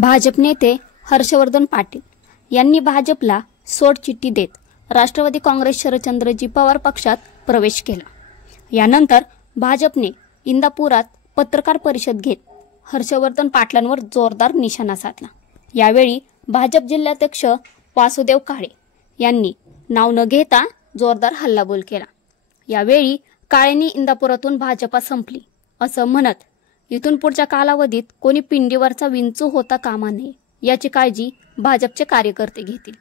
भाजप नेते हर्षवर्धन पाटील यांनी भाजपला सोडचिठ्ठी देत राष्ट्रवादी काँग्रेस शरदचंद्रजी पवार पक्षात प्रवेश केला। यानंतर भाजपने इंदापुरात पत्रकार परिषद घेत हर्षवर्धन पाटलांवर जोरदार निशाणा साधला। यावेळी भाजप जिल्हाध्यक्ष वासुदेव काळे यांनी नाव न घेता जोरदार हल्लाबोल केला। यावेळी काळेंनी इंदापुरातून भाजपा संपली असं म्हणत इथून पुढच्या कालावधीत कोणी पिंडीवरचा विंचू होता कामा नये याची काळजी भाजपचे कार्यकर्ते घेतील।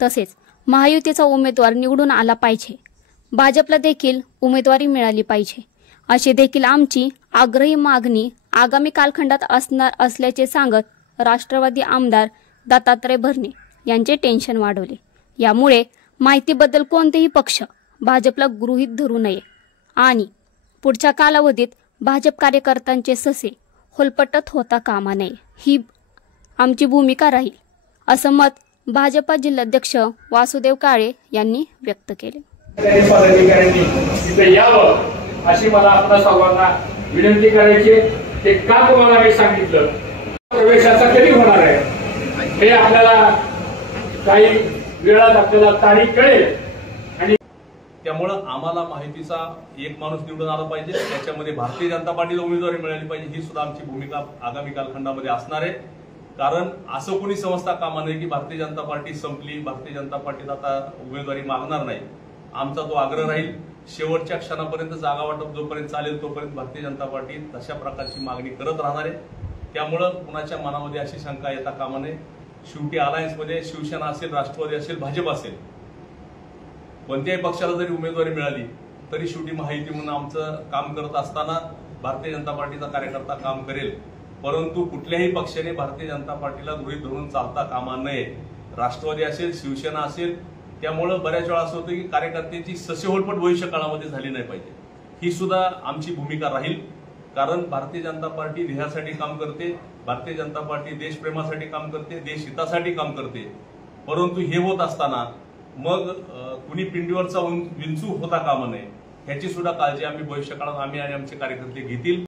तसेच महायुतीचा उमेदवार निवडून आला पाहिजे, भाजपला देखील उमेदवारी मिळाली पाहिजे अशी देखील आमची आग्रही मागणी आगामी कालखंडात असणार असल्याचे सांगत राष्ट्रवादी आमदार दत्तात्रय भरणे यांचे टेन्शन वाढवले। यामुळे माहितीबद्दल कोणतेही पक्ष भाजपला गृहीत धरू नये आणि पुढच्या कालावधीत भाजप कार्यकर्त्यांचे ससे होलपटत होता कामा नये ही आमची भूमिका राहील असं मत भाजपा जिल्हाध्यक्ष वासुदेव काळे यांनी व्यक्त केले। अशी मला आपल्या सर्वांना विनंती करायची ते का तुम्हाला मी सांगितलं प्रवेशाचा कधी होणार आहे हे आपल्याला काही वेळात आपल्याला तारीख कळेल आणि त्यामुळे आम्हाला माहितीचा एक माणूस निवडून आला पाहिजे, त्याच्यामध्ये भारतीय जनता पार्टीला उमेदवारी मिळाली पाहिजे ही सुद्धा आमची भूमिका आगामी कालखंडामध्ये असणार आहे। कारण असं कोणी समजता कामा नये की भारतीय जनता पार्टी संपली, भारतीय जनता पार्टीला आता उमेदवारी मागणार नाही। आमचा तो आग्रह राहील शेवटच्या क्षणापर्यंत जागा वाटप जोपर्यंत चालेल तोपर्यंत भारतीय जनता पार्टी तशा प्रकारची मागणी करत राहणार आहे। त्यामुळे कुणाच्या मनामध्ये अशी शंका येता कामा नये। शेवटी अलायन्समध्ये शिवसेना असेल, राष्ट्रवादी असेल, भाजप असेल, कोणत्याही पक्षाला जरी उमेदवारी मिळाली तरी शेवटी माहिती म्हणून आमचं काम करत असताना भारतीय जनता पार्टीचा कार्यकर्ता काम करेल, परंतु कुठल्याही पक्षाने भारतीय जनता पार्टीला गृहीत धरून चालता कामा नये। राष्ट्रवादी असेल, शिवसेना असेल, त्यामुळे बऱ्याच वेळा असं होतं की कार्यकर्त्यांची ससेहोलपट भविष्य काळामध्ये झाली नाही पाहिजे ही सुद्धा आमची भूमिका राहील। कारण भारतीय जनता पार्टी ध्येयासाठी काम करते, भारतीय जनता पार्टी देशप्रेमासाठी काम करते, देशहितासाठी काम करते, परंतु हे होत असताना मग कुणी पिंडीवरचा विंचू होता कामा नये ह्याची सुद्धा काळजी आम्ही भविष्यकाळात आम्ही आणि आमचे कार्यकर्ते घेतील।